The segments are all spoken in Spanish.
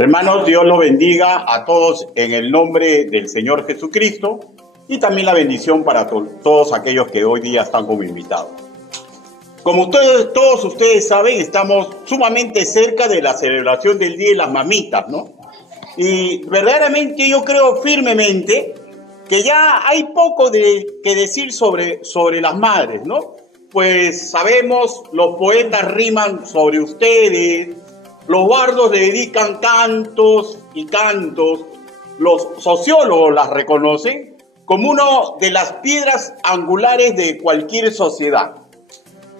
Hermanos, Dios los bendiga a todos en el nombre del Señor Jesucristo y también la bendición para todos aquellos que hoy día están como invitados. Como todos ustedes saben, estamos sumamente cerca de la celebración del Día de las Mamitas, ¿no? Y verdaderamente yo creo firmemente que ya hay poco que decir sobre las madres, ¿no? Pues sabemos, los poetas riman sobre ustedes, los bardos le dedican cantos y cantos, los sociólogos las reconocen como una de las piedras angulares de cualquier sociedad.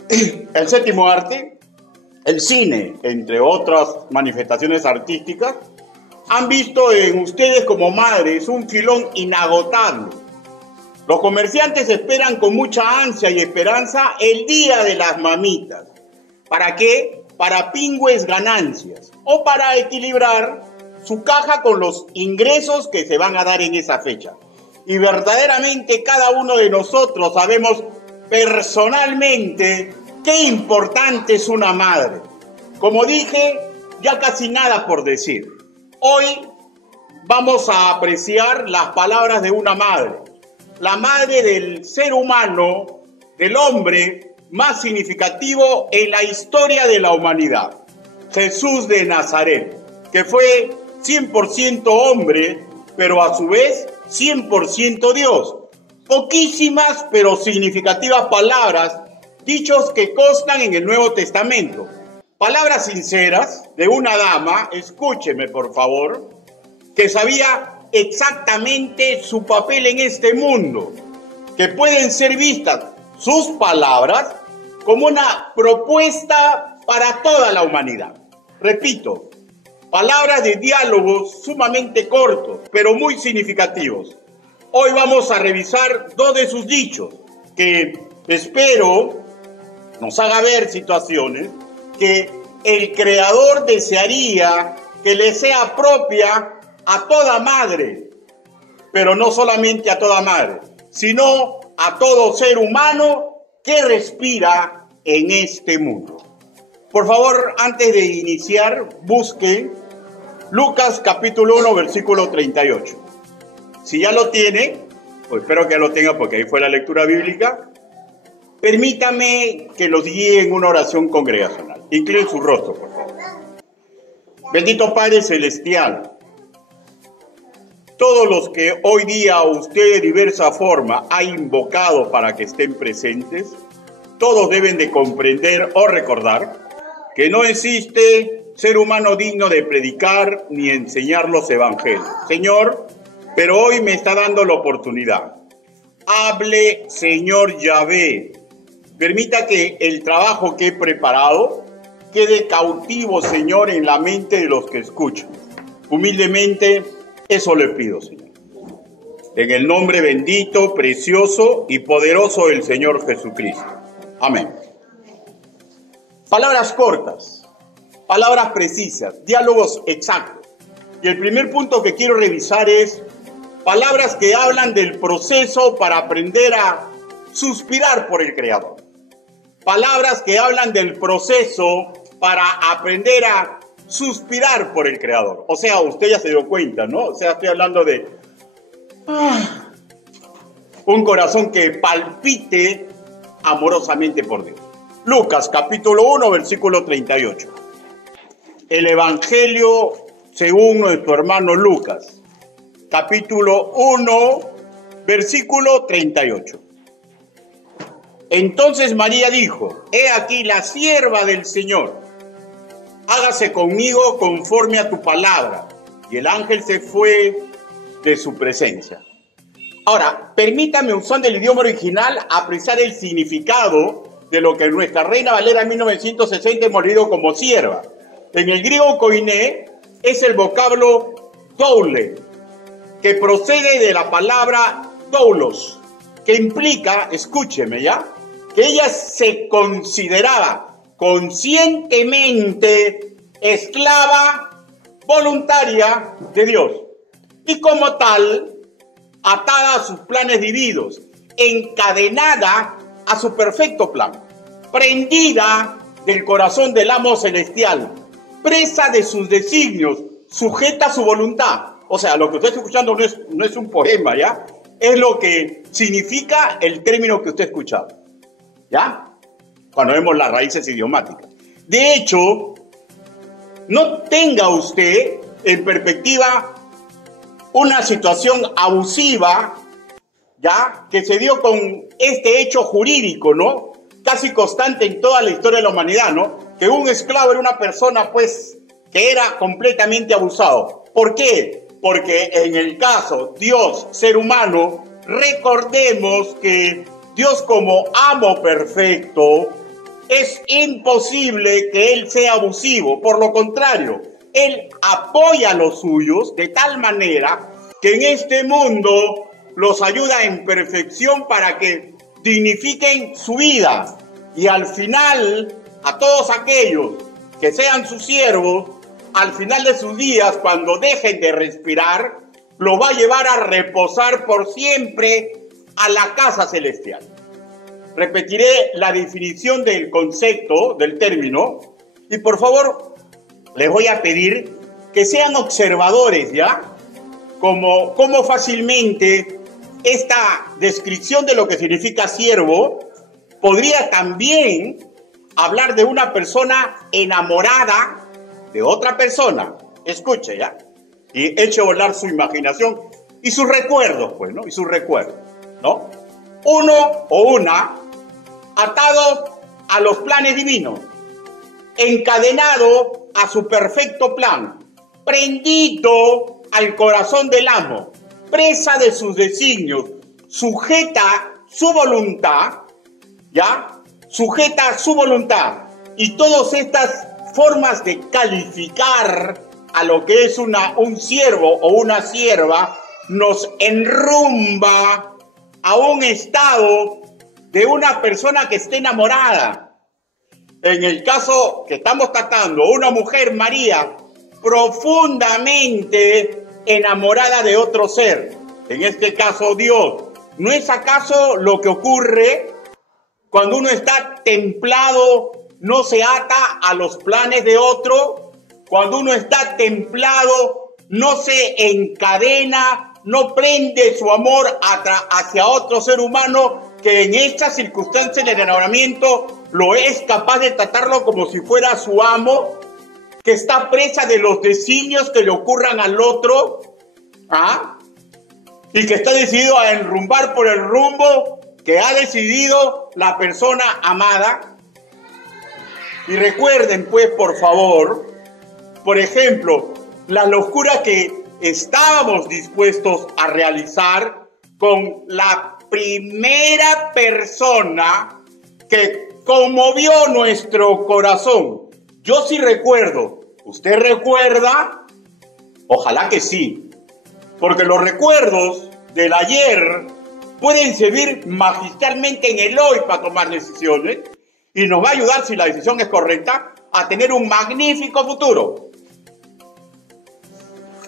El séptimo arte, el cine, entre otras manifestaciones artísticas, han visto en ustedes como madres un filón inagotable. Los comerciantes esperan con mucha ansia y esperanza el Día de las Mamitas. ¿Para qué? Para pingües ganancias o para equilibrar su caja con los ingresos que se van a dar en esa fecha. Y verdaderamente cada uno de nosotros sabemos personalmente qué importante es una madre. Como dije, ya casi nada por decir. Hoy vamos a apreciar las palabras de una madre. La madre del ser humano, del hombre más significativo en la historia de la humanidad. Jesús de Nazaret, que fue 100% hombre, pero a su vez 100% Dios. Poquísimas pero significativas palabras, dichos que constan en el Nuevo Testamento. Palabras sinceras de una dama, escúcheme por favor, que sabía exactamente su papel en este mundo, que pueden ser vistas sus palabras como una propuesta para toda la humanidad. Repito, palabras de diálogos sumamente cortos, pero muy significativos. Hoy vamos a revisar dos de sus dichos, que espero nos haga ver situaciones que el Creador desearía que le sea propia a toda madre, pero no solamente a toda madre, sino a todo ser humano que respira en este mundo. Por favor, antes de iniciar, busque Lucas capítulo 1, versículo 38. Si ya lo tiene, pues espero que ya lo tenga porque ahí fue la lectura bíblica. Permítame que los guíe en una oración congregacional. Inclinen su rostro, por favor. Bendito Padre Celestial, todos los que hoy día usted de diversa forma ha invocado para que estén presentes, todos deben de comprender o recordar que no existe ser humano digno de predicar ni enseñar los evangelios. Señor, pero hoy me está dando la oportunidad. Hable, Señor Yahvé. Permita que el trabajo que he preparado quede cautivo, Señor, en la mente de los que escuchan. Humildemente, eso le pido, Señor. En el nombre bendito, precioso y poderoso del Señor Jesucristo. Amén. Palabras cortas, palabras precisas, diálogos exactos. Y el primer punto que quiero revisar es palabras que hablan del proceso para aprender a suspirar por el Creador. Palabras que hablan del proceso para aprender a suspirar por el Creador. O sea, usted ya se dio cuenta, ¿no? O sea, estoy hablando de un corazón que palpite amorosamente por Dios. Lucas, capítulo 1, versículo 38. El Evangelio según nuestro hermano Lucas, capítulo 1, versículo 38. Entonces María dijo: He aquí la sierva del Señor, hágase conmigo conforme a tu palabra. Y el ángel se fue de su presencia. Ahora, permítame, usando el idioma original, apreciar el significado de lo que nuestra Reina Valera en 1960 hemos leído como sierva. En el griego koiné es el vocablo doule, que procede de la palabra doulos, que implica, escúcheme ya, que ella se consideraba conscientemente esclava voluntaria de Dios y como tal atada a sus planes divinos, encadenada a su perfecto plan, prendida del corazón del amo celestial, presa de sus designios, sujeta su voluntad. O sea, lo que usted está escuchando no es un poema, ¿ya? Es lo que significa el término que usted ha escuchado, ¿ya? Cuando vemos las raíces idiomáticas. De hecho, no tenga usted en perspectiva una situación abusiva, ¿ya? Que se dio con este hecho jurídico, ¿no? Casi constante en toda la historia de la humanidad, ¿no? Que un esclavo era una persona, pues, que era completamente abusado. ¿Por qué? Porque en el caso Dios, ser humano, recordemos que Dios como amo perfecto, es imposible que Él sea abusivo. Por lo contrario, Él apoya a los suyos de tal manera que en este mundo los ayuda en perfección para que dignifiquen su vida. Y al final, a todos aquellos que sean sus siervos, al final de sus días, cuando dejen de respirar, lo va a llevar a reposar por siempre a la casa celestial. Repetiré la definición del concepto, del término, y por favor, les voy a pedir que sean observadores, ¿ya? Como fácilmente esta descripción de lo que significa siervo podría también hablar de una persona enamorada de otra persona. Escuche, ¿ya? Y eche volar su imaginación y sus recuerdos, pues, ¿no? Y sus recuerdos, ¿no? Uno o una atado a los planes divinos, encadenado a su perfecto plan, prendido al corazón del amo, presa de sus designios, sujeta su voluntad, ¿ya? Sujeta su voluntad. Y todas estas formas de calificar a lo que es un siervo o una sierva nos enrumba a un estado de una persona que esté enamorada. En el caso que estamos tratando, una mujer, María, profundamente enamorada de otro ser, en este caso Dios. ¿No es acaso lo que ocurre cuando uno está templado, no se ata a los planes de otro? Cuando uno está templado, no se encadena, no prende su amor hacia otro ser humano que en estas circunstancias de enamoramiento lo es capaz de tratarlo como si fuera su amo, que está presa de los designios que le ocurran al otro, ¿ah? Y que está decidido a enrumbar por el rumbo que ha decidido la persona amada. Y recuerden, pues, por favor, por ejemplo, la locura que estábamos dispuestos a realizar con la primera persona que conmovió nuestro corazón. Yo sí recuerdo. ¿Usted recuerda? Ojalá que sí. Porque los recuerdos del ayer pueden servir magistralmente en el hoy para tomar decisiones y nos va a ayudar, si la decisión es correcta, a tener un magnífico futuro.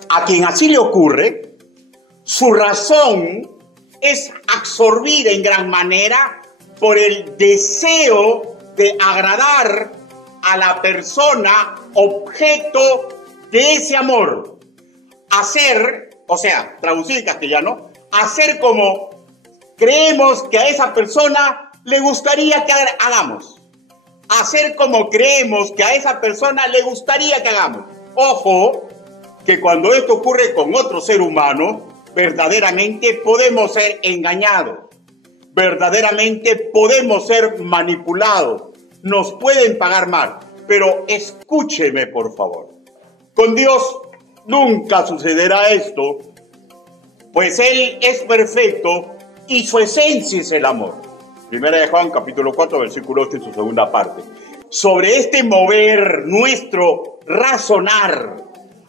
A quien así le ocurre, su razón es absorbida en gran manera por el deseo de agradar a la persona objeto de ese amor. Hacer, o sea, traducir en castellano, hacer como creemos que a esa persona le gustaría que hagamos. Hacer como creemos que a esa persona le gustaría que hagamos. Ojo, que cuando esto ocurre con otro ser humano, verdaderamente podemos ser engañados. Verdaderamente podemos ser manipulados. Nos pueden pagar mal. Pero escúcheme, por favor. Con Dios nunca sucederá esto, pues Él es perfecto y su esencia es el amor. Primera de Juan, capítulo 4, versículo 8, en su segunda parte. Sobre este mover nuestro razonar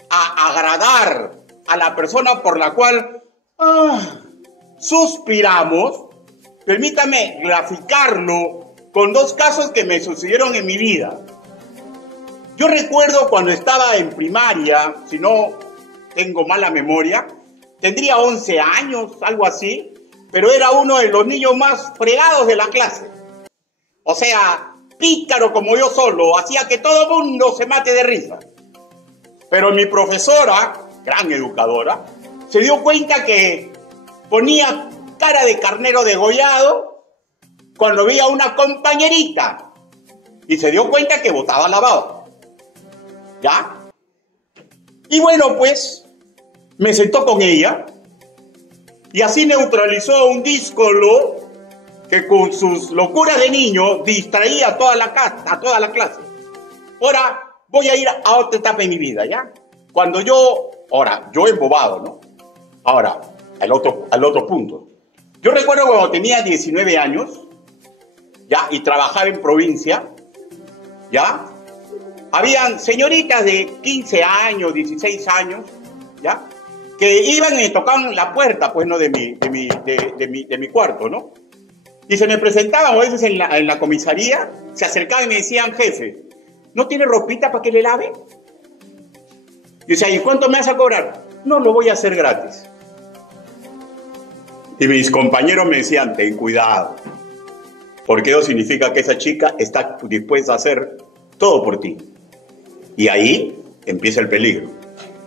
a agradar a la persona por la cual suspiramos, permítame graficarlo con dos casos que me sucedieron en mi vida. Yo recuerdo cuando estaba en primaria, si no tengo mala memoria, tendría 11 años, algo así, pero era uno de los niños más fregados de la clase. O sea, pícaro como yo solo, hacía que todo el mundo se mate de risa. Pero mi profesora, gran educadora, se dio cuenta que ponía cara de carnero degollado cuando veía a una compañerita y se dio cuenta que botaba lavado. ¿Ya? Y bueno, pues me sentó con ella y así neutralizó a un díscolo que con sus locuras de niño distraía a toda la clase. Ahora voy a ir a otra etapa de mi vida, ¿ya? Yo embobado, ¿no? Ahora, al otro punto. Yo recuerdo cuando tenía 19 años, ¿ya? Y trabajaba en provincia, ¿ya? Habían señoritas de 15 años, 16 años, ¿ya? Que iban y tocaban la puerta, pues, ¿no? de mi cuarto, ¿no? Y se me presentaban a veces en la comisaría, se acercaban y me decían, jefe, ¿no tiene ropita para que le lave? Y decía, ¿y cuánto me vas a cobrar? No, lo voy a hacer gratis. Y mis compañeros me decían, ten cuidado, porque eso significa que esa chica está dispuesta a hacer todo por ti. Y ahí empieza el peligro.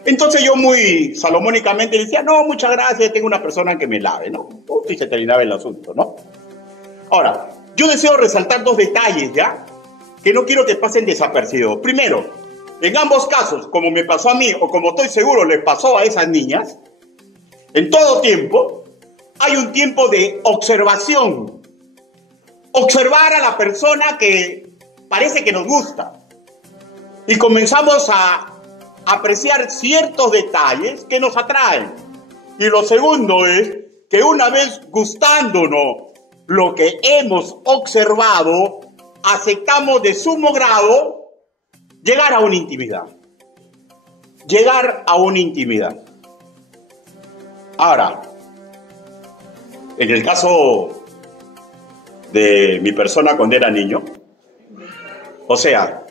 Entonces yo muy salomónicamente decía, no, muchas gracias, tengo una persona que me lave, ¿no? Y se terminaba el asunto, ¿no? Ahora, yo deseo resaltar dos detalles, ¿ya? Que no quiero que pasen desapercibidos. Primero, en ambos casos, como me pasó a mí o como estoy seguro les pasó a esas niñas, en todo tiempo hay un tiempo de observación. Observar a la persona que parece que nos gusta. Y comenzamos a apreciar ciertos detalles que nos atraen. Y lo segundo es que una vez gustándonos lo que hemos observado, aceptamos de sumo grado llegar a una intimidad. Llegar a una intimidad. Ahora, en el caso de mi persona cuando era niño, o sea,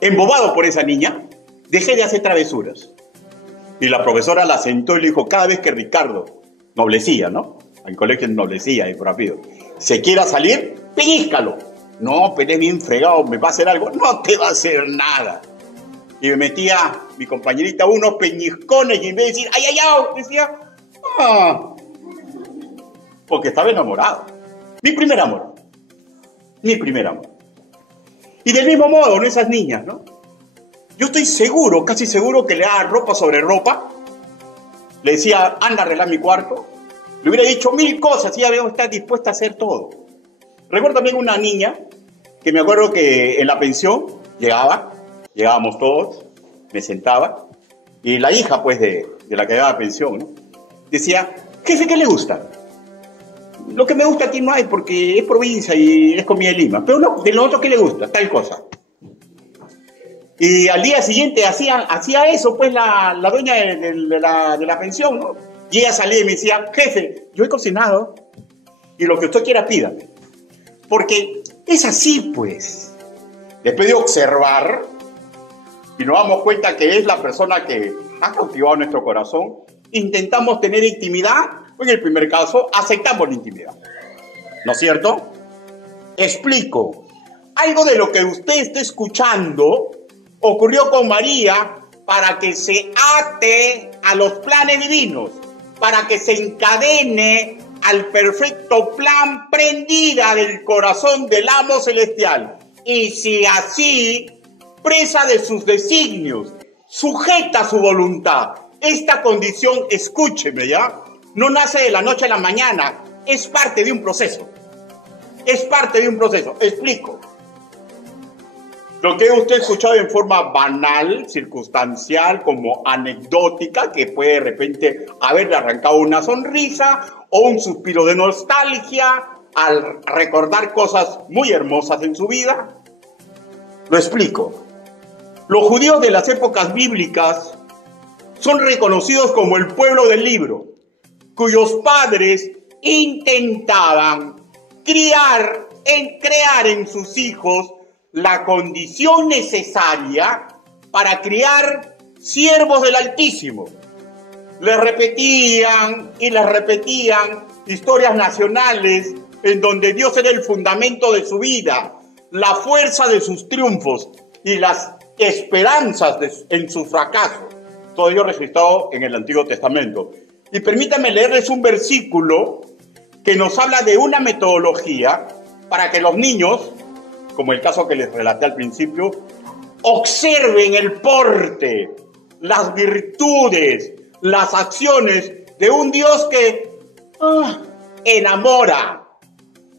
embobado por esa niña, dejé de hacer travesuras. Y la profesora la sentó y le dijo, cada vez que Ricardo, Noblecía, ¿no? Al colegio Noblecía, por rápido, se quiera salir, pellízcalo. No, pero es bien fregado, ¿me va a hacer algo? No te va a hacer nada. Y me metía mi compañerita unos peñiscones y en vez de decir, ¡ay, ay, ay! Decía, ¡ah! Porque estaba enamorado. Mi primer amor. Y del mismo modo, ¿no? Esas niñas, ¿no? Yo estoy seguro, casi seguro que le daba ropa sobre ropa. Le decía, anda a arreglar mi cuarto. Le hubiera dicho 1000 cosas y ella debe estar dispuesta a hacer todo. Recuerdo también una niña que me acuerdo que en la pensión llegábamos todos, me sentaba, y la hija, pues, de la que daba la pensión, ¿no? Decía, jefe, ¿qué le gusta? Lo que me gusta aquí no hay porque es provincia y es comida de Lima. Pero no, de lo otro, ¿qué le gusta? Tal cosa. Y al día siguiente hacía eso, pues, la dueña de la pensión, ¿no? Y ella salía y me decía, jefe, yo he cocinado y lo que usted quiera pídame. Porque es así, pues. Después de observar y nos damos cuenta que es la persona que ha cautivado nuestro corazón, intentamos tener intimidad, o en el primer caso, aceptamos la intimidad. ¿No es cierto? Explico. Algo de lo que usted está escuchando ocurrió con María para que se ate a los planes divinos, para que se encadene al perfecto plan prendida del corazón del amo celestial. Y si así, presa de sus designios, sujeta a su voluntad. Esta condición, escúcheme, ¿ya? No nace de la noche a la mañana, es parte de un proceso. Es parte de un proceso. Explico. Lo que usted ha escuchado en forma banal, circunstancial, como anecdótica, que puede de repente haberle arrancado una sonrisa o un suspiro de nostalgia al recordar cosas muy hermosas en su vida. Lo explico. Los judíos de las épocas bíblicas son reconocidos como el pueblo del libro, cuyos padres intentaban crear en sus hijos la condición necesaria para criar siervos del Altísimo. Les repetían y les repetían historias nacionales en donde Dios era el fundamento de su vida, la fuerza de sus triunfos y las esperanzas en su fracaso. Todo ello registrado en el Antiguo Testamento. Y permítanme leerles un versículo que nos habla de una metodología para que los niños, como el caso que les relaté al principio, observen el porte, las virtudes, las acciones de un Dios que enamora.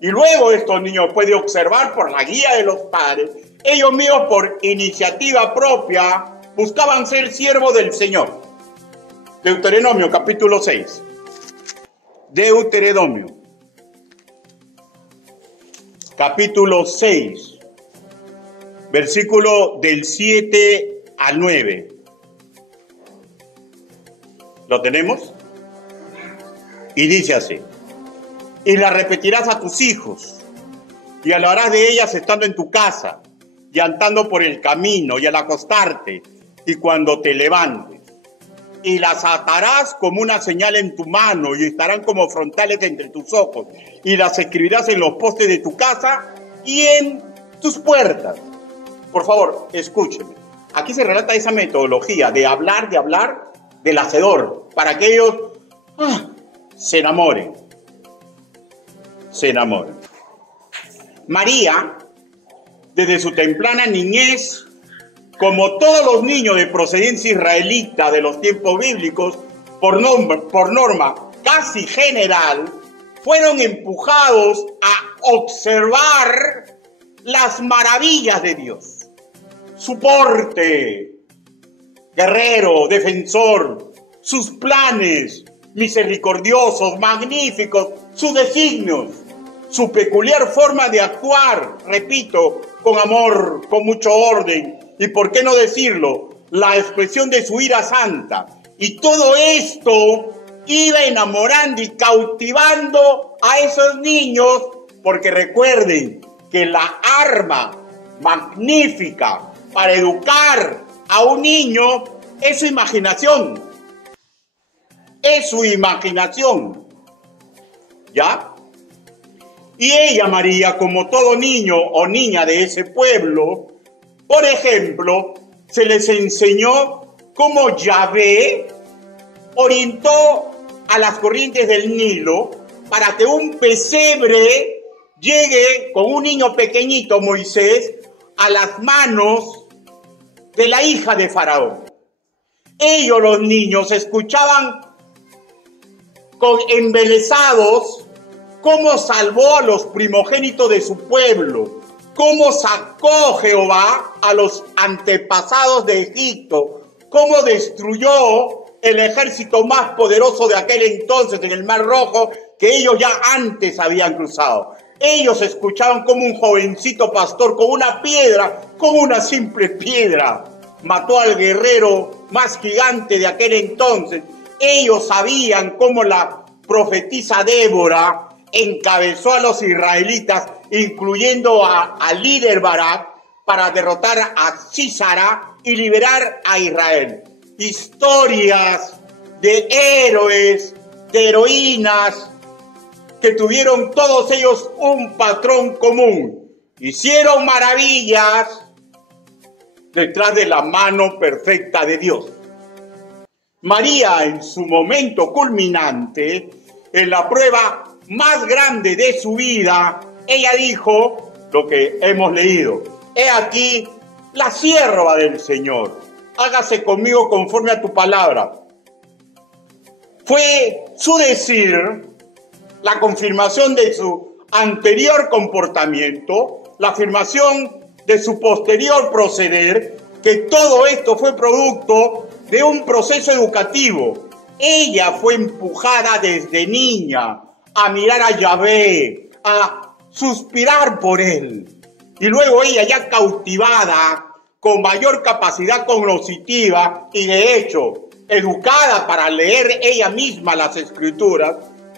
Y luego estos niños pueden observar por la guía de los padres, ellos mismos por iniciativa propia buscaban ser siervos del Señor. Deuteronomio capítulo 6. Deuteronomio capítulo 6, versículo del 7 al 9. ¿Lo tenemos? Y dice así: y la repetirás a tus hijos, y hablarás de ellas estando en tu casa, y andando por el camino, y al acostarte, y cuando te levantes. Y las atarás como una señal en tu mano, y estarán como frontales entre tus ojos, y las escribirás en los postes de tu casa y en tus puertas. Por favor, escúcheme. Aquí se relata esa metodología de hablar del hacedor, para que ellos se enamoren. María, desde su temprana niñez, como todos los niños de procedencia israelita de los tiempos bíblicos, por norma casi general, fueron empujados a observar las maravillas de Dios. Su porte, guerrero, defensor, sus planes misericordiosos, magníficos, sus designios, su peculiar forma de actuar, repito, con amor, con mucho orden, y por qué no decirlo, la expresión de su ira santa. Y todo esto iba enamorando y cautivando a esos niños, porque recuerden que la arma magnífica para educar a un niño es su imaginación. Es su imaginación. ¿Ya? Y ella, María, como todo niño o niña de ese pueblo, por ejemplo, se les enseñó cómo Yahvé orientó a las corrientes del Nilo para que un pesebre llegue con un niño pequeñito, Moisés, a las manos de la hija de Faraón. Ellos, los niños, escuchaban embelesados cómo salvó a los primogénitos de su pueblo, cómo sacó Jehová a los antepasados de Egipto, cómo destruyó el ejército más poderoso de aquel entonces en el Mar Rojo, que ellos ya antes habían cruzado. Ellos escuchaban como un jovencito pastor con una piedra, con una simple piedra, mató al guerrero más gigante de aquel entonces. Ellos sabían cómo la profetisa Débora encabezó a los israelitas, incluyendo al líder Barak, para derrotar a Sísara y liberar a Israel. Historias de héroes, de heroínas, que tuvieron todos ellos un patrón común. Hicieron maravillas detrás de la mano perfecta de Dios. María, en su momento culminante, en la prueba más grande de su vida, ella dijo lo que hemos leído: he aquí la sierva del Señor, hágase conmigo conforme a tu palabra. Fue su decir la confirmación de su anterior comportamiento, la afirmación de su posterior proceder, que todo esto fue producto de un proceso educativo. Ella fue empujada desde niña a mirar a Yahvé, a suspirar por él. Y luego ella, ya cautivada, con mayor capacidad cognitiva y de hecho educada para leer ella misma las escrituras,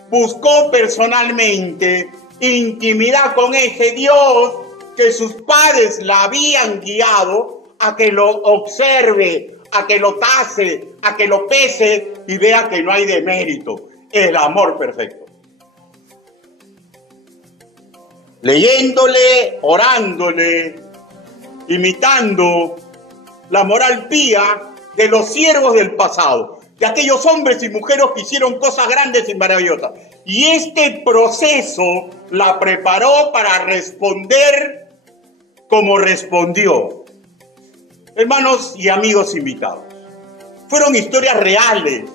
buscó personalmente intimidad con ese Dios que sus padres la habían guiado a que lo observe, a que lo tase, a que lo pese y vea que no hay demérito. El amor perfecto. Leyéndole, orándole, imitando la moral pía de los siervos del pasado, de aquellos hombres y mujeres que hicieron cosas grandes y maravillosas. Y este proceso la preparó para responder como respondió. Hermanos y amigos invitados, fueron historias reales,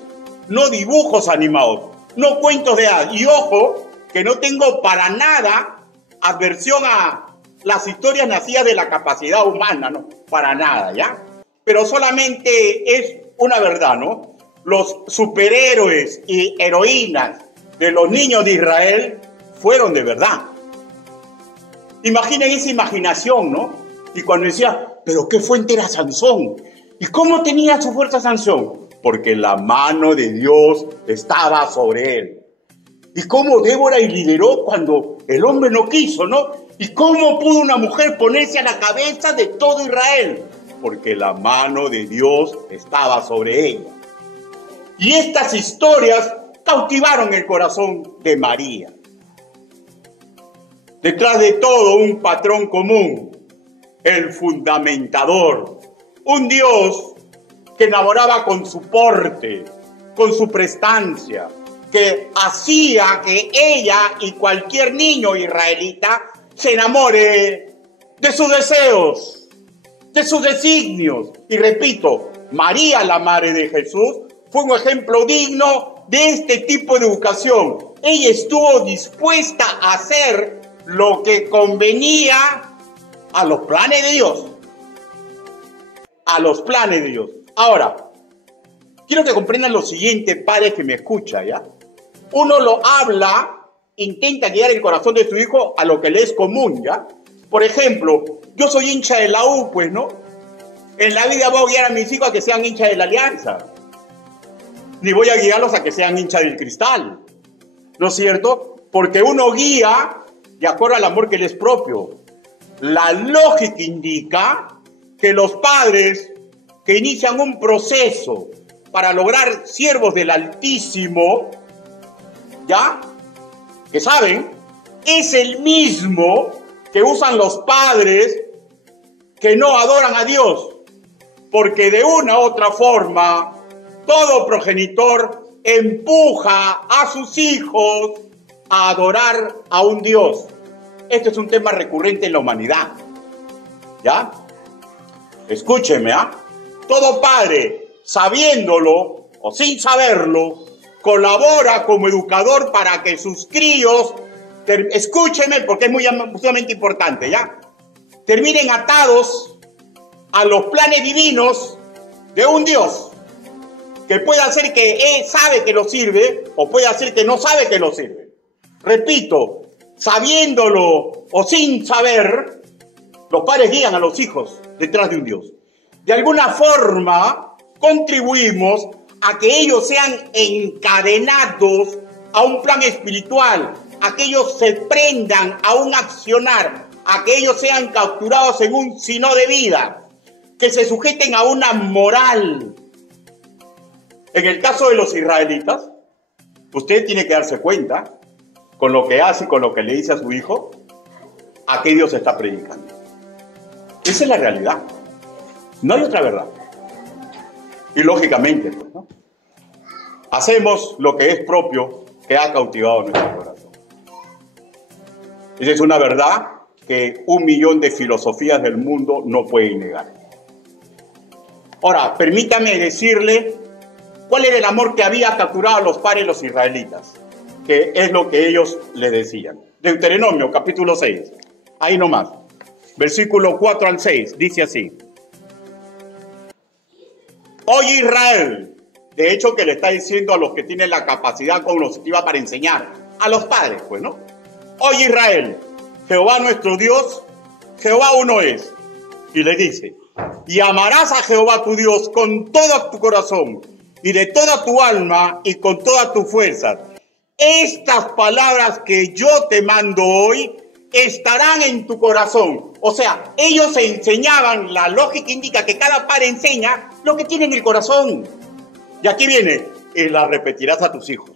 no dibujos animados, no cuentos de hadas. Y ojo, que no tengo para nada adversión a las historias nacidas de la capacidad humana, no, para nada, ¿ya? Pero solamente es una verdad, ¿no? Los superhéroes y heroínas de los niños de Israel fueron de verdad. Imaginen esa imaginación, ¿no? Y cuando decía, ¿pero qué fuente era Sansón? ¿Y cómo tenía su fuerza Sansón? Porque la mano de Dios estaba sobre él. ¿Y cómo Débora lideró cuando el hombre no quiso, no? ¿Y cómo pudo una mujer ponerse a la cabeza de todo Israel? Porque la mano de Dios estaba sobre ella. Y estas historias cautivaron el corazón de María. Detrás de todo un patrón común, el fundamentador, un Dios que enamoraba con su porte, con su prestancia, que hacía que ella y cualquier niño israelita se enamore de sus deseos, de sus designios. Y repito, María, la madre de Jesús, fue un ejemplo digno de este tipo de educación. Ella estuvo dispuesta a hacer lo que convenía a los planes de Dios. A los planes de Dios. Ahora, quiero que comprendan lo siguiente, padres que me escuchan, ¿ya? Uno lo habla, intenta guiar el corazón de su hijo a lo que le es común, ¿ya? Por ejemplo, yo soy hincha de la U, pues, ¿no? En la vida voy a guiar a mis hijos a que sean hinchas de la Alianza. Ni voy a guiarlos a que sean hinchas del Cristal. ¿No es cierto? Porque uno guía de acuerdo al amor que le es propio. La lógica indica que los padres que inician un proceso para lograr siervos del Altísimo, ¿ya? Que saben, es el mismo que usan los padres que no adoran a Dios. Porque de una u otra forma, todo progenitor empuja a sus hijos a adorar a un Dios. Este es un tema recurrente en la humanidad, ¿ya? Escúcheme, ¿ah? Todo padre, sabiéndolo o sin saberlo, colabora como educador para que sus críos, escúcheme porque es muy sumamente importante, ¿ya? Terminen atados a los planes divinos de un Dios, que puede hacer que él sabe que lo sirve o puede hacer que no sabe que lo sirve. Repito, sabiéndolo o sin saber, los padres guían a los hijos detrás de un Dios. De alguna forma, contribuimos a que ellos sean encadenados a un plan espiritual, a que ellos se prendan a un accionar, a que ellos sean capturados en un sino de vida, que se sujeten a una moral. En el caso de los israelitas, usted tiene que darse cuenta, con lo que hace y con lo que le dice a su hijo, a qué Dios está predicando. Esa es la realidad. No hay otra verdad. Y lógicamente, pues, ¿no? Hacemos lo que es propio, que ha cautivado nuestro corazón. Esa es una verdad que 1 millón de filosofías del mundo no pueden negar. Ahora, permítame decirle cuál era el amor que había capturado a los padres de los israelitas, que es lo que ellos le decían. Deuteronomio, capítulo 6, ahí nomás, versículo 4 al 6, dice así. Oye Israel, de hecho que le está diciendo a los que tienen la capacidad cognitiva para enseñar, a los padres, pues, ¿no? Oye Israel, Jehová nuestro Dios, Jehová uno es. Y le dice, y amarás a Jehová tu Dios con todo tu corazón, y de toda tu alma, y con todas tus fuerzas. Estas palabras que yo te mando hoy estarán en tu corazón. O sea, ellos enseñaban, la lógica indica que cada padre enseña lo que tiene en el corazón. Y aquí viene, y la repetirás a tus hijos.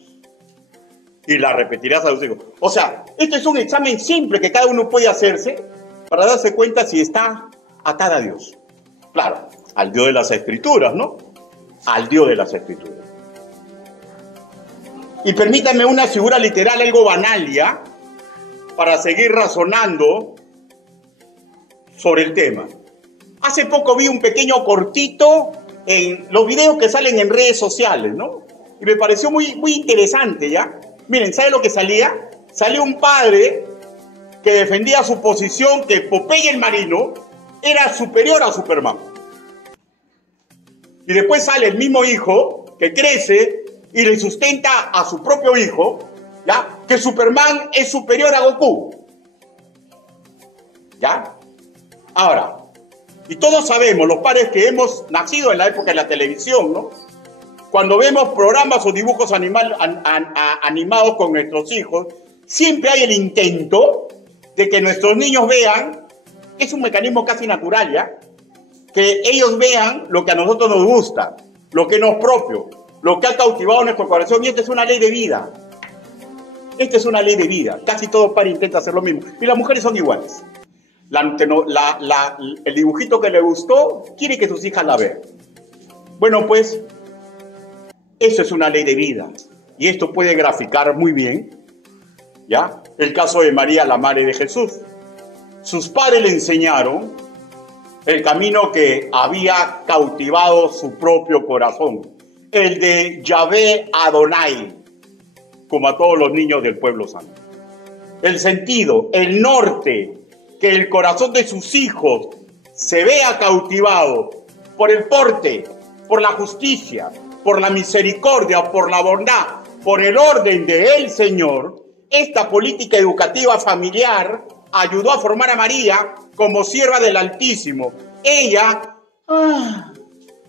Y la repetirás a tus hijos. O sea, esto es un examen simple que cada uno puede hacerse para darse cuenta si está atada a Dios. Claro, al Dios de las Escrituras, ¿no? Al Dios de las Escrituras. Y permítame una figura literal algo banal, ¿ya? Para seguir razonando sobre el tema. Hace poco vi un pequeño cortito en los videos que salen en redes sociales, ¿no? Y me pareció muy interesante, ¿ya? Miren, ¿sabe lo que salía? Salió un padre que defendía su posición que Popeye el Marino era superior a Superman. Y después sale el mismo hijo que crece y le sustenta a su propio hijo, ¿ya? Que Superman es superior a Goku. ¿Ya? Ahora, y todos sabemos, los padres que hemos nacido en la época de la televisión, ¿no? Cuando vemos programas o dibujos animados con nuestros hijos, siempre hay el intento de que nuestros niños vean, es un mecanismo casi natural, ¿ya? Que ellos vean lo que a nosotros nos gusta, lo que nos propio, lo que ha cautivado nuestro corazón, y esta es una ley de vida. Esta es una ley de vida. Casi todo padre intenta hacer lo mismo. Y las mujeres son iguales. El dibujito que le gustó, quiere que sus hijas la vean. Bueno, pues, eso es una ley de vida. Y esto puede graficar muy bien, ¿ya? El caso de María, la madre de Jesús. Sus padres le enseñaron el camino que había cautivado su propio corazón, el de Yahvé Adonai, como a todos los niños del pueblo santo. El sentido, el norte, que el corazón de sus hijos se vea cautivado por el porte, por la justicia, por la misericordia, por la bondad, por el orden del Señor. Esta política educativa familiar ayudó a formar a María como sierva del Altísimo. Ella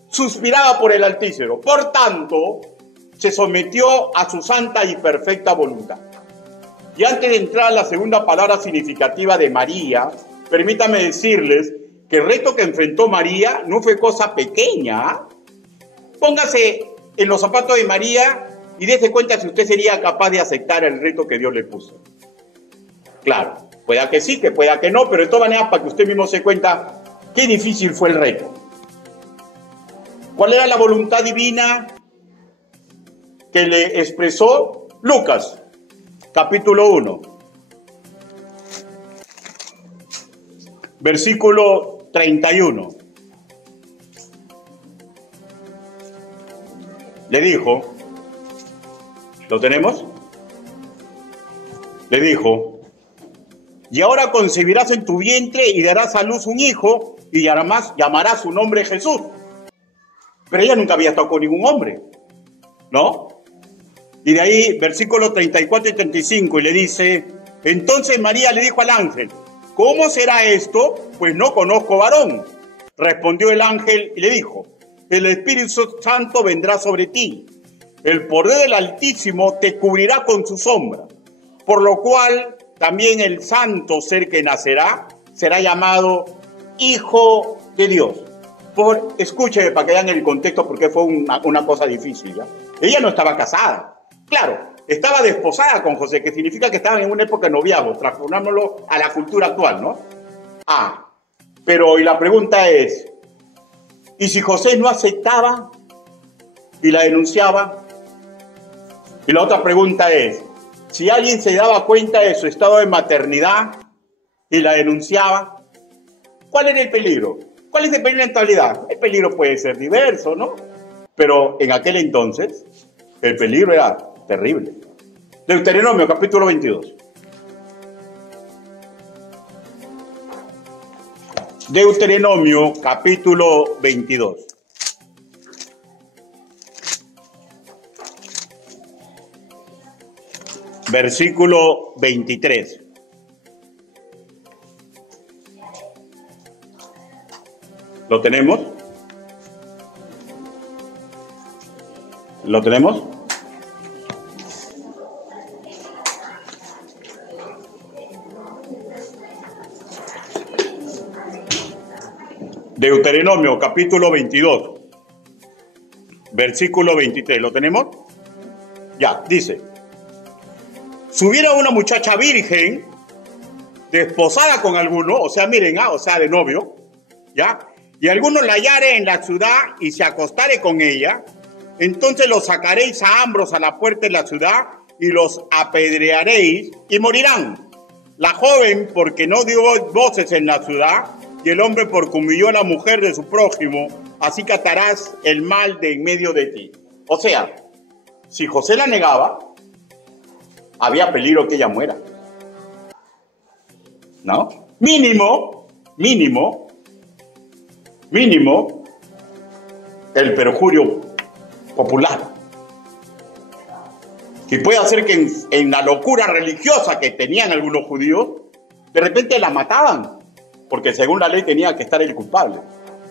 suspiraba por el Altísimo. Por tanto, se sometió a su santa y perfecta voluntad. Y antes de entrar a la segunda palabra significativa de María, permítame decirles que el reto que enfrentó María no fue cosa pequeña. Póngase en los zapatos de María y dése cuenta si usted sería capaz de aceptar el reto que Dios le puso. Claro, pueda que sí, que pueda que no, pero de todas maneras para que usted mismo se cuenta qué difícil fue el reto. ¿Cuál era la voluntad divina que le expresó Lucas? Capítulo 1, versículo 31. Le dijo, ¿lo tenemos? Le dijo, y ahora concebirás en tu vientre y darás a luz un hijo y llamarás su nombre Jesús. Pero ella nunca había estado con ningún hombre, ¿no? Y de ahí, versículos 34 y 35, y le dice, entonces María le dijo al ángel, ¿cómo será esto? Pues no conozco varón. Respondió el ángel y le dijo, el Espíritu Santo vendrá sobre ti, el poder del Altísimo te cubrirá con su sombra, por lo cual también el santo ser que nacerá será llamado Hijo de Dios. Escúcheme para que vean el contexto porque fue una cosa difícil, ¿ya? Ella no estaba casada. Claro, estaba desposada con José, que significa que estaban en una época de noviazgo, transformándolo a la cultura actual, ¿no? Pero y la pregunta es, ¿y si José no aceptaba y la denunciaba? Y la otra pregunta es, si alguien se daba cuenta de su estado de maternidad y la denunciaba, ¿cuál era el peligro? ¿Cuál es el peligro en actualidad? El peligro puede ser diverso, ¿no? Pero en aquel entonces, el peligro era terrible. Deuteronomio, capítulo 22. Deuteronomio, capítulo 22. Versículo 23. ¿Lo tenemos? ¿Lo tenemos? Deuteronomio, capítulo 22, versículo 23. ¿Lo tenemos? Ya, dice, si hubiera una muchacha virgen, desposada con alguno, o sea, miren, o sea, de novio, ¿ya? y alguno la hallare en la ciudad y se acostare con ella, entonces los sacaréis a hambros a la puerta de la ciudad y los apedrearéis y morirán. La joven porque no dio voces en la ciudad y el hombre porque humilló a la mujer de su prójimo, así catarás el mal de en medio de ti. O sea, si José la negaba, había peligro que ella muera. ¿No? Mínimo, el perjurio popular. Y puede hacer que en la locura religiosa que tenían algunos judíos, de repente la mataban, porque según la ley tenía que estar el culpable.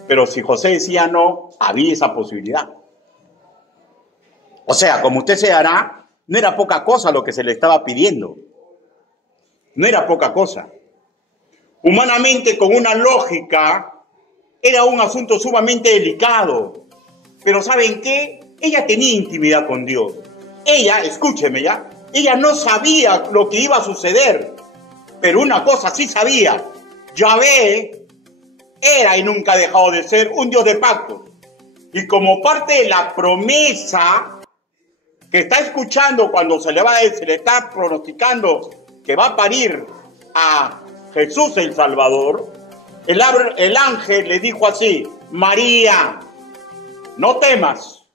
Pero si José decía no, había esa posibilidad. O sea, como usted se dará, no era poca cosa lo que se le estaba pidiendo. No era poca cosa. Humanamente, con una lógica, era un asunto sumamente delicado. Pero ¿saben qué? Ella tenía intimidad con Dios. Ella, escúcheme ya, ella no sabía lo que iba a suceder. Pero una cosa sí sabía. Yahvé era y nunca ha dejado de ser un Dios de pactos. Y como parte de la promesa que está escuchando cuando se le está pronosticando que va a parir a Jesús el Salvador, el ángel le dijo así: María, no temas,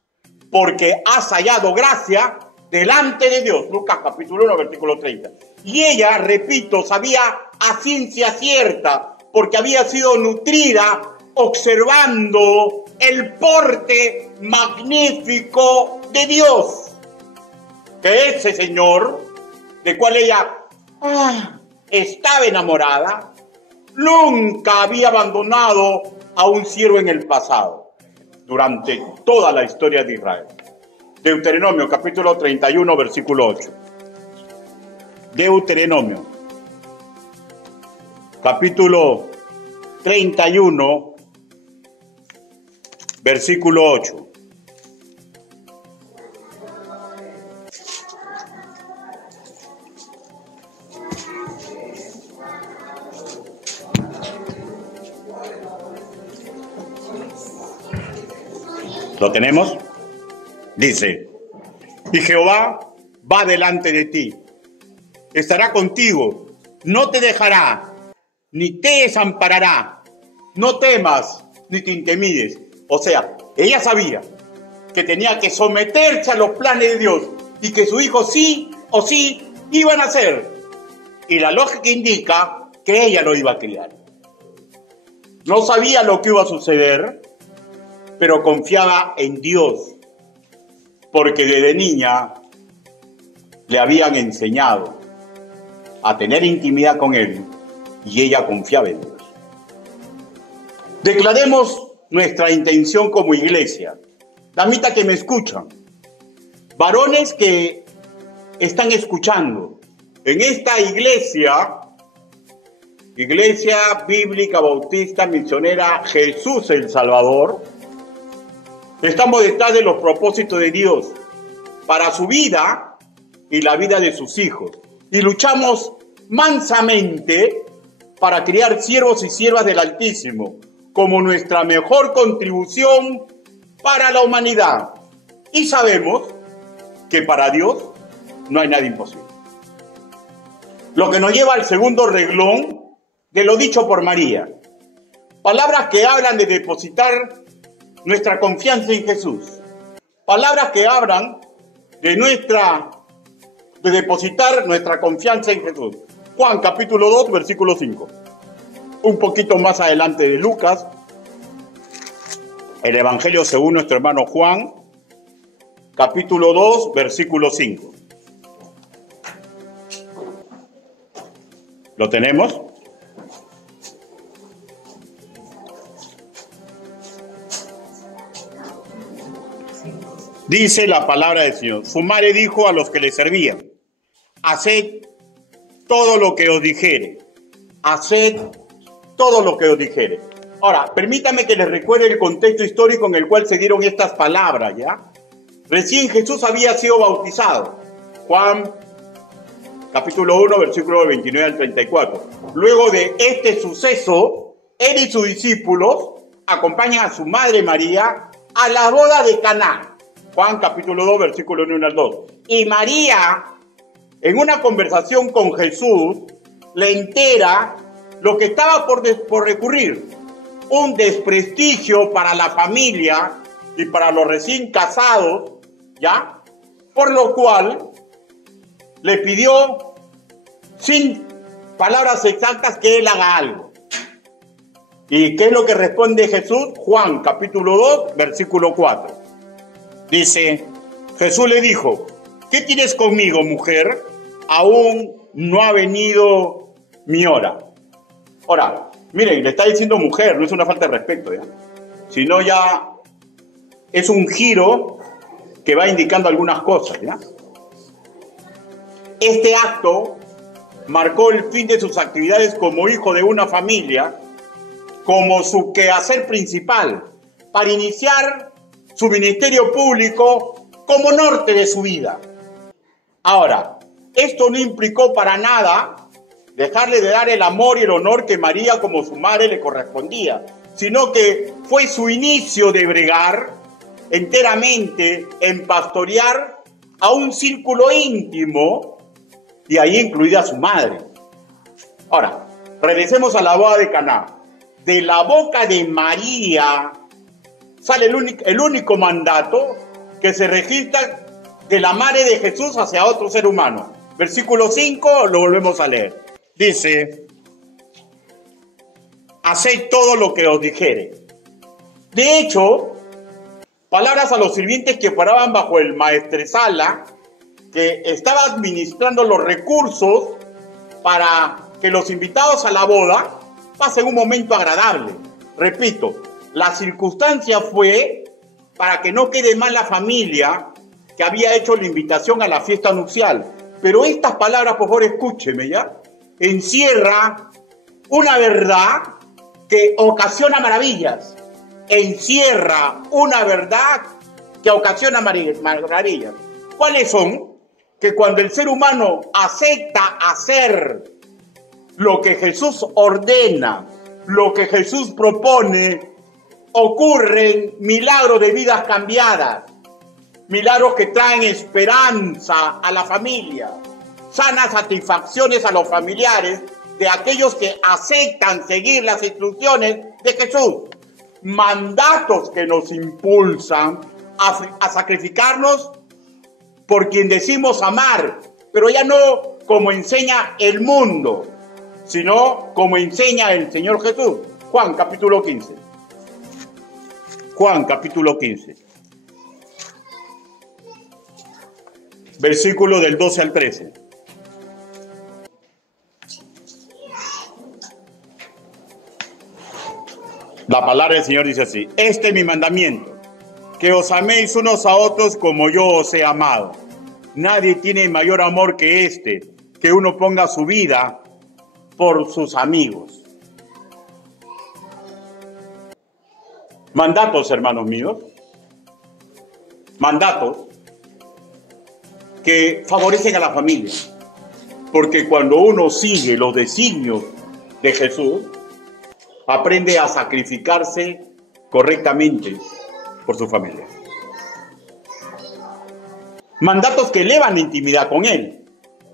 porque has hallado gracia delante de Dios. Lucas capítulo 1, versículo 30. Y ella, repito, sabía a ciencia cierta, porque había sido nutrida observando el porte magnífico de Dios, que ese Señor, de cual ella estaba enamorada, nunca había abandonado a un siervo en el pasado, durante toda la historia de Israel. Deuteronomio capítulo 31, versículo 8. Deuteronomio capítulo 31, versículo 8. ¿Lo tenemos? Dice: y Jehová va delante de ti, estará contigo, no te dejará, ni te desamparará, no temas, ni te intimides. O sea, ella sabía que tenía que someterse a los planes de Dios y que su hijo sí o sí iban a nacer. Y la lógica indica que ella lo iba a criar. No sabía lo que iba a suceder, pero confiaba en Dios, porque desde niña le habían enseñado a tener intimidad con Él y ella confiaba en Dios. Declaremos nuestra intención como iglesia. Damita que me escuchan, varones que están escuchando, en esta iglesia Bíblica Bautista Misionera Jesús el Salvador, estamos detrás de los propósitos de Dios para su vida y la vida de sus hijos. Y luchamos mansamente para criar siervos y siervas del Altísimo como nuestra mejor contribución para la humanidad. Y sabemos que para Dios no hay nada imposible. Lo que nos lleva al segundo renglón de lo dicho por María. Palabras que hablan de depositar nuestra confianza en Jesús. Palabras que hablan de depositar nuestra confianza en Jesús. Juan capítulo 2, versículo 5. Un poquito más adelante de Lucas, el Evangelio según nuestro hermano Juan, capítulo 2, versículo 5. ¿Lo tenemos? Dice la palabra del Señor: su madre dijo a los que le servían: haced todo lo que os dijere. Haced todo lo que os dijere. Ahora, permítame que les recuerde el contexto histórico en el cual se dieron estas palabras, ¿ya? Recién Jesús había sido bautizado. Juan, capítulo 1, versículo 29 al 34. Luego de este suceso, él y sus discípulos acompañan a su madre María a la boda de Caná. Juan capítulo 2, versículo 1 al 2. Y María, en una conversación con Jesús, le entera lo que estaba por recurrir. Un desprestigio para la familia y para los recién casados, ¿ya? Por lo cual le pidió, sin palabras exactas, que él haga algo. ¿Y qué es lo que responde Jesús? Juan capítulo 2, versículo 4. Dice, Jesús le dijo, ¿qué tienes conmigo, mujer? Aún no ha venido mi hora. Ahora, miren, le está diciendo mujer, no es una falta de respeto, ¿ya? Sino ya es un giro que va indicando algunas cosas, ¿ya? Este acto marcó el fin de sus actividades como hijo de una familia, como su quehacer principal, para iniciar su ministerio público como norte de su vida. Ahora, esto no implicó para nada dejarle de dar el amor y el honor que María como su madre le correspondía, sino que fue su inicio de bregar enteramente en pastorear a un círculo íntimo, y ahí incluida su madre. Ahora, regresemos a la boda de Caná. De la boca de María sale el único mandato que se registra de la madre de Jesús hacia otro ser humano. Versículo 5, lo volvemos a leer. Dice, haced todo lo que os dijere. De hecho, palabras a los sirvientes que paraban bajo el maestresala, que estaba administrando los recursos para que los invitados a la boda pasen un momento agradable. Repito, la circunstancia fue para que no quede mal la familia que había hecho la invitación a la fiesta nupcial. Pero estas palabras, por favor, escúcheme, ¿ya? Encierra una verdad que ocasiona maravillas. Encierra una verdad que ocasiona maravillas. ¿Cuáles son? Que cuando el ser humano acepta hacer lo que Jesús ordena, lo que Jesús propone, ocurren milagros de vidas cambiadas, milagros que traen esperanza a la familia, sanas satisfacciones a los familiares de aquellos que aceptan seguir las instrucciones de Jesús, mandatos que nos impulsan a sacrificarnos por quien decimos amar, pero ya no como enseña el mundo, sino como enseña el Señor Jesús. Juan capítulo 15. Juan capítulo 15. Versículo del 12 al 13. La palabra del Señor dice así: este es mi mandamiento, que os améis unos a otros como yo os he amado. Nadie tiene mayor amor que este, que uno ponga su vida por sus amigos. Mandatos, hermanos míos, mandatos que favorecen a la familia, porque cuando uno sigue los designios de Jesús, aprende a sacrificarse correctamente por su familia. Mandatos que elevan la intimidad con Él.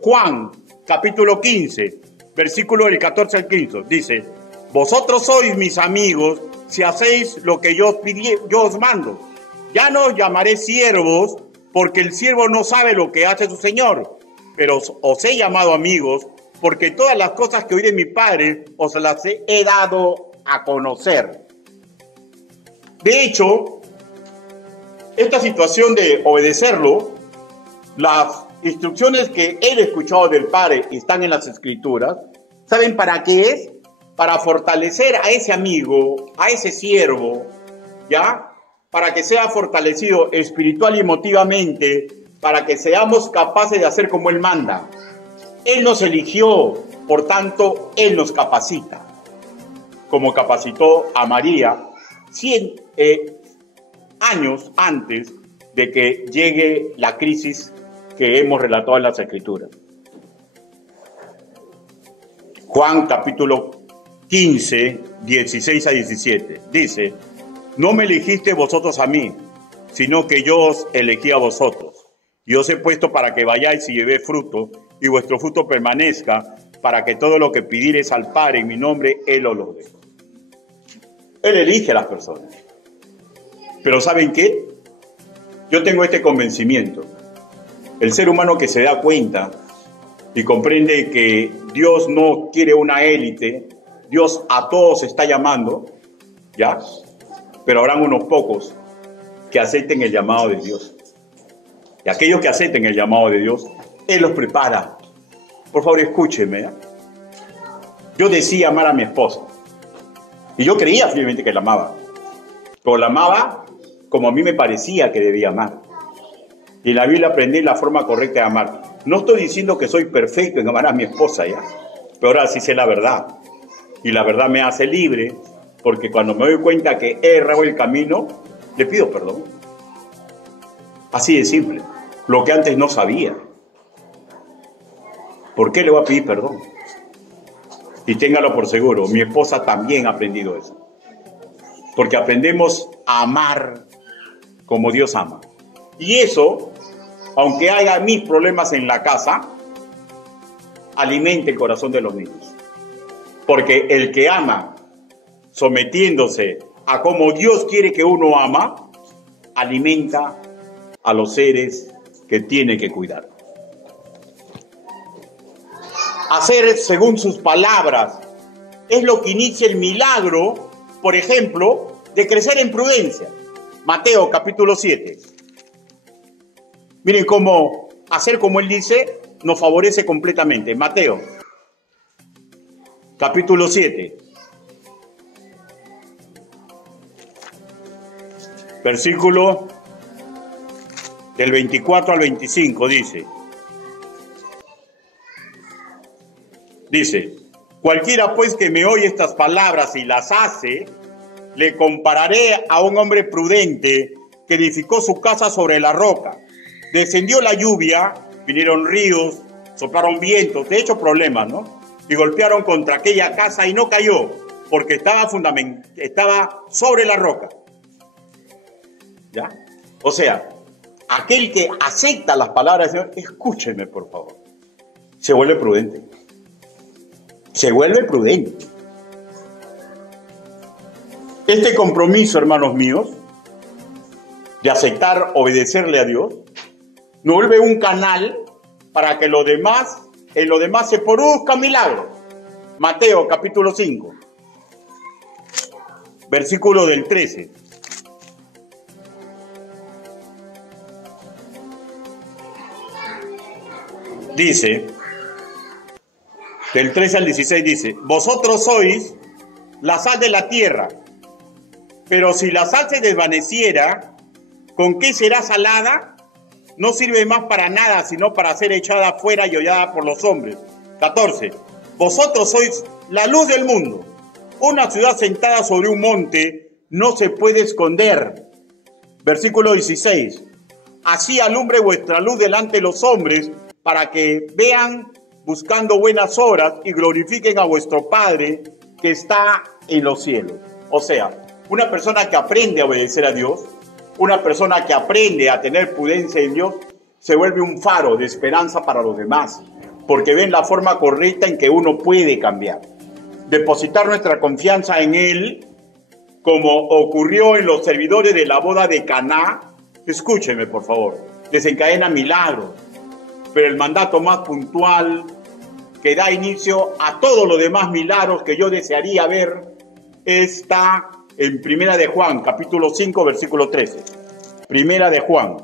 Juan, capítulo 15, versículo del 14 al 15, dice: vosotros sois mis amigos si hacéis lo que yo os mando. Ya no os llamaré siervos, porque el siervo no sabe lo que hace su señor, pero os he llamado amigos, porque todas las cosas que oí de mi Padre os las he dado a conocer. De hecho, esta situación de obedecerlo, las instrucciones que él escuchó del Padre están en las Escrituras. ¿Saben para qué es? Para fortalecer a ese amigo, a ese siervo, ¿ya? Para que sea fortalecido espiritual y emotivamente, para que seamos capaces de hacer como Él manda. Él nos eligió, por tanto, Él nos capacita, como capacitó a María 100 años antes de que llegue la crisis que hemos relatado en las Escrituras. Juan capítulo 15, 16 a 17. Dice, no me elegisteis vosotros a mí, sino que yo os elegí a vosotros. Y os he puesto para que vayáis y llevéis fruto, y vuestro fruto permanezca, para que todo lo que pidiereis al Padre en mi nombre, Él os lo dé. Él elige a las personas. Pero ¿saben qué? Yo tengo este convencimiento. El ser humano que se da cuenta y comprende que Dios no quiere una élite, Dios a todos está llamando, ¿ya? Pero habrán unos pocos que acepten el llamado de Dios. Y aquellos que acepten el llamado de Dios, Él los prepara. Por favor, escúchenme, ¿eh? Yo decía amar a mi esposa. Y yo creía fielmente que la amaba. Pero la amaba como a mí me parecía que debía amar. Y en la Biblia aprendí la forma correcta de amar. No estoy diciendo que soy perfecto en amar a mi esposa, ¿ya? Pero ahora sí sé la verdad. Y la verdad me hace libre, porque cuando me doy cuenta que he errado el camino, le pido perdón. Así de simple. Lo que antes no sabía. ¿Por qué le voy a pedir perdón? Y téngalo por seguro, mi esposa también ha aprendido eso. Porque aprendemos a amar como Dios ama. Y eso, aunque haya mis problemas en la casa, alimenta el corazón de los niños. Porque el que ama, sometiéndose a como Dios quiere que uno ama, alimenta a los seres que tiene que cuidar. Hacer según sus palabras es lo que inicia el milagro, por ejemplo, de crecer en prudencia. Mateo capítulo 7. Miren cómo hacer como Él dice nos favorece completamente. Mateo capítulo 7. Versículo del 24 al 25 dice, cualquiera pues que me oye estas palabras y las hace, le compararé a un hombre prudente que edificó su casa sobre la roca. Descendió la lluvia, vinieron ríos, soplaron vientos, de hecho problemas, ¿no? Y golpearon contra aquella casa y no cayó, porque estaba sobre la roca. ¿Ya? O sea, aquel que acepta las palabras del Señor, escúcheme por favor, se vuelve prudente. Se vuelve prudente. Este compromiso, hermanos míos, de aceptar, obedecerle a Dios, nos vuelve un canal para que en lo demás se produzca milagros. Mateo capítulo 5, versículo del 13. Dice, del 13 al 16 dice, vosotros sois la sal de la tierra, pero si la sal se desvaneciera, ¿con qué será salada? No sirve más para nada, sino para ser echada fuera y hollada por los hombres. 14. Vosotros sois la luz del mundo. Una ciudad sentada sobre un monte no se puede esconder. Versículo 16. Así alumbre vuestra luz delante de los hombres, para que vean buscando buenas obras y glorifiquen a vuestro Padre que está en los cielos. O sea, una persona que aprende a obedecer a Dios, una persona que aprende a tener prudencia en Dios, se vuelve un faro de esperanza para los demás, porque ven la forma correcta en que uno puede cambiar. Depositar nuestra confianza en Él, como ocurrió en los servidores de la boda de Caná, escúchenme por favor, desencadena milagros. Pero el mandato más puntual que da inicio a todos los demás milagros que yo desearía ver está en Primera de Juan, capítulo 5, versículo 13. Primera de Juan.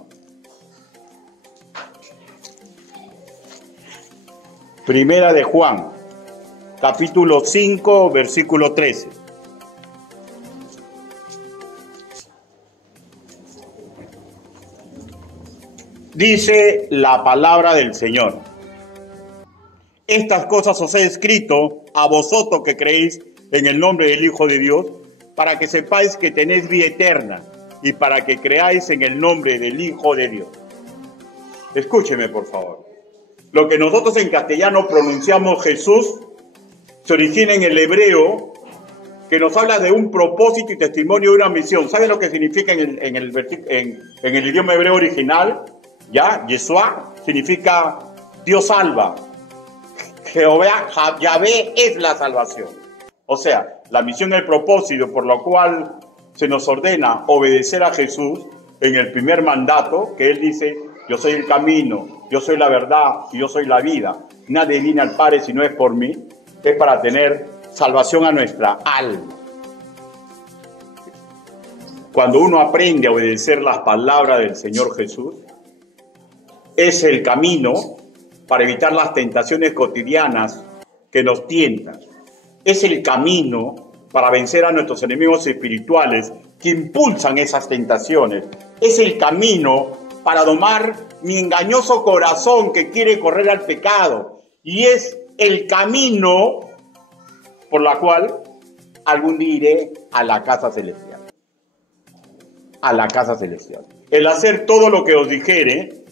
Primera de Juan, capítulo 5, versículo 13. Dice la palabra del Señor. Estas cosas os he escrito a vosotros que creéis en el nombre del Hijo de Dios, para que sepáis que tenéis vida eterna y para que creáis en el nombre del Hijo de Dios. Escúcheme, por favor. Lo que nosotros en castellano pronunciamos Jesús se origina en el hebreo que nos habla de un propósito y testimonio de una misión. ¿Saben lo que significa en el idioma hebreo original? ¿Ya? Yeshua significa Dios salva. Jehová, Yahvé es la salvación. O sea, la misión y el propósito por lo cual se nos ordena obedecer a Jesús en el primer mandato, que Él dice, yo soy el camino, yo soy la verdad y yo soy la vida. Nadie viene al Padre si no es por mí. Es para tener salvación a nuestra alma. Cuando uno aprende a obedecer las palabras del Señor Jesús, es el camino para evitar las tentaciones cotidianas que nos tientan. Es el camino para vencer a nuestros enemigos espirituales que impulsan esas tentaciones. Es el camino para domar mi engañoso corazón que quiere correr al pecado. Y es el camino por la cual algún día iré a la casa celestial. A la casa celestial. El hacer todo lo que os dijere,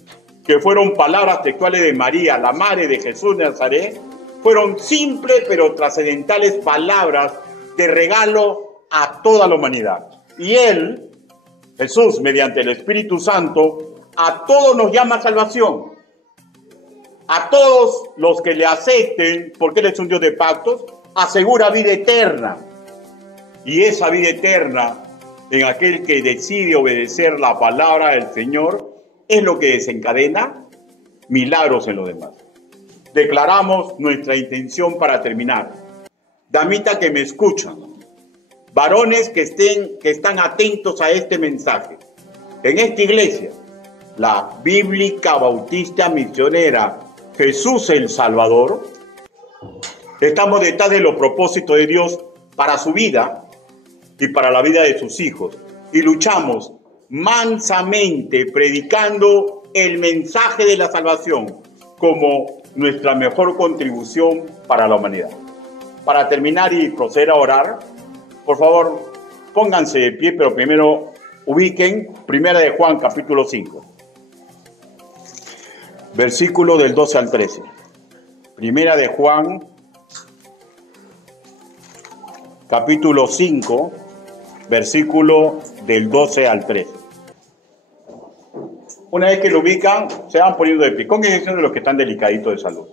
que fueron palabras textuales de María, la madre de Jesús de Nazaret, fueron simples pero trascendentales palabras de regalo a toda la humanidad. Y Él, Jesús, mediante el Espíritu Santo, a todos nos llama a salvación. A todos los que le acepten, porque Él es un Dios de pactos, asegura vida eterna. Y esa vida eterna, en aquel que decide obedecer la palabra del Señor, es lo que desencadena milagros en los demás. Declaramos nuestra intención para terminar. Damitas que me escuchan, varones que están atentos a este mensaje. En esta iglesia, la Bíblica Bautista Misionera Jesús el Salvador, estamos detrás de los propósitos de Dios para su vida y para la vida de sus hijos. Y luchamos mansamente predicando el mensaje de la salvación como nuestra mejor contribución para la humanidad. Para terminar y proceder a orar, por favor, pónganse de pie, pero primero ubiquen Primera de Juan, capítulo 5. Versículo del 12 al 13. Primera de Juan, capítulo 5, versículo del 12 al 13. Una vez que lo ubican, se van poniendo de pie, con excepción de los que están delicaditos de salud.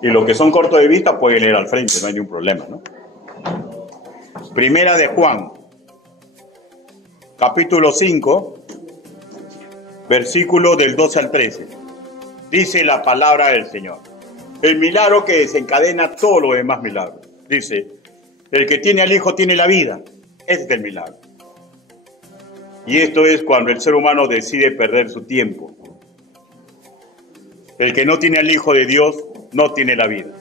Y los que son cortos de vista pueden leer al frente, no hay ningún problema, ¿no? Primera de Juan, capítulo 5, versículo del 12 al 13. Dice la palabra del Señor. El milagro que desencadena todos los demás milagros. Dice, el que tiene al Hijo tiene la vida. Ese es el milagro. Y esto es cuando el ser humano decide perder su tiempo. El que no tiene al Hijo de Dios no tiene la vida.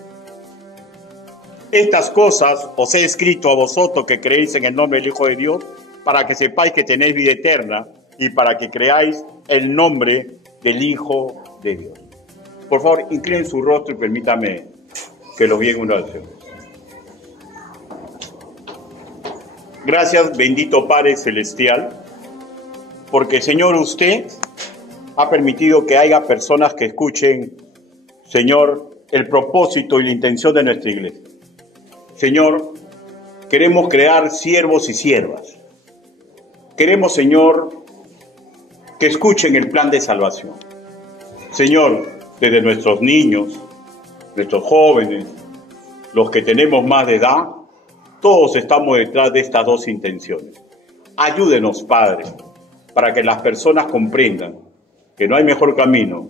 Estas cosas os he escrito a vosotros que creéis en el nombre del Hijo de Dios, para que sepáis que tenéis vida eterna y para que creáis el nombre del Hijo de Dios. Por favor, inclinen su rostro y permítame que los guíe en una oración. Gracias, bendito Padre Celestial, porque, Señor, usted ha permitido que haya personas que escuchen, Señor, el propósito y la intención de nuestra iglesia. Señor, queremos crear siervos y siervas. Queremos, Señor, que escuchen el plan de salvación. Señor, desde nuestros niños, nuestros jóvenes, los que tenemos más de edad, todos estamos detrás de estas dos intenciones. Ayúdenos, Padre, para que las personas comprendan que no hay mejor camino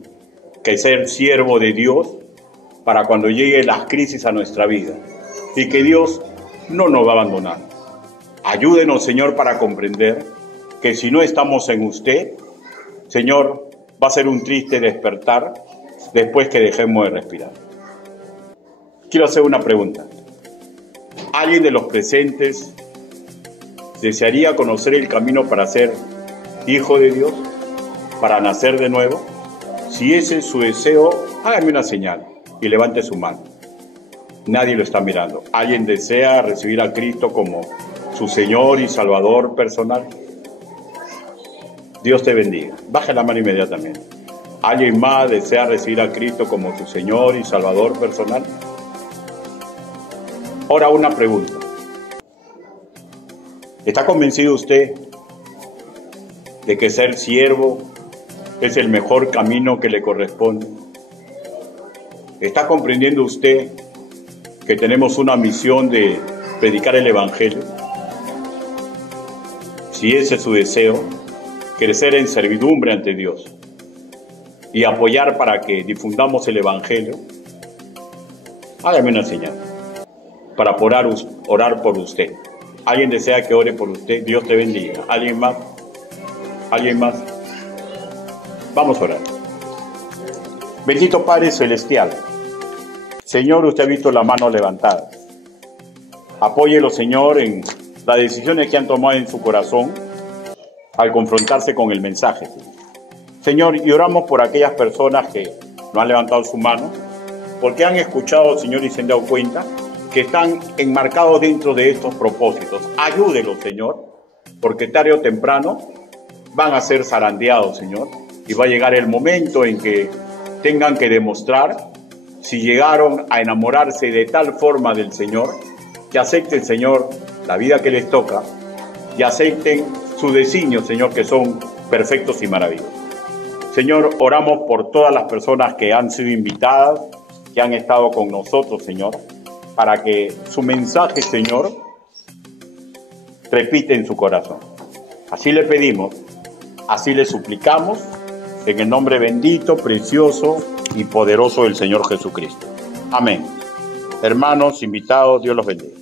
que ser siervo de Dios para cuando lleguen las crisis a nuestra vida y que Dios no nos va a abandonar. Ayúdenos, Señor, para comprender que si no estamos en usted, Señor, va a ser un triste despertar después que dejemos de respirar. Quiero hacer una pregunta. ¿Alguien de los presentes desearía conocer el camino para ser hijo de Dios, para nacer de nuevo? Si ese es su deseo, hágame una señal y levante su mano. Nadie lo está mirando. ¿Alguien desea recibir a Cristo como su Señor y Salvador personal? Dios te bendiga. Baje la mano inmediatamente. ¿Alguien más desea recibir a Cristo como su Señor y Salvador personal? Ahora una pregunta. ¿Está convencido usted de que ser siervo es el mejor camino que le corresponde? ¿Está comprendiendo usted que tenemos una misión de predicar el Evangelio? Si ese es su deseo, crecer en servidumbre ante Dios y apoyar para que difundamos el Evangelio, hágame una señal para orar por usted. ¿Alguien desea que ore por usted? Dios te bendiga. ¿Alguien más? ¿Alguien más? Vamos a orar. Bendito Padre Celestial, Señor, usted ha visto la mano levantada. Apóyelo, Señor, en las decisiones que han tomado en su corazón al confrontarse con el mensaje. Señor, y oramos por aquellas personas que no han levantado su mano, porque han escuchado, Señor, y se han dado cuenta que están enmarcados dentro de estos propósitos. Ayúdelos, Señor, porque tarde o temprano van a ser zarandeados, Señor, y va a llegar el momento en que tengan que demostrar si llegaron a enamorarse de tal forma del Señor, que acepten, Señor, la vida que les toca y acepten sus designios, Señor, que son perfectos y maravillosos. Señor, oramos por todas las personas que han sido invitadas, que han estado con nosotros, Señor, para que su mensaje, Señor, repite en su corazón. Así le pedimos, así le suplicamos, en el nombre bendito, precioso y poderoso del Señor Jesucristo. Amén. Hermanos, invitados, Dios los bendiga.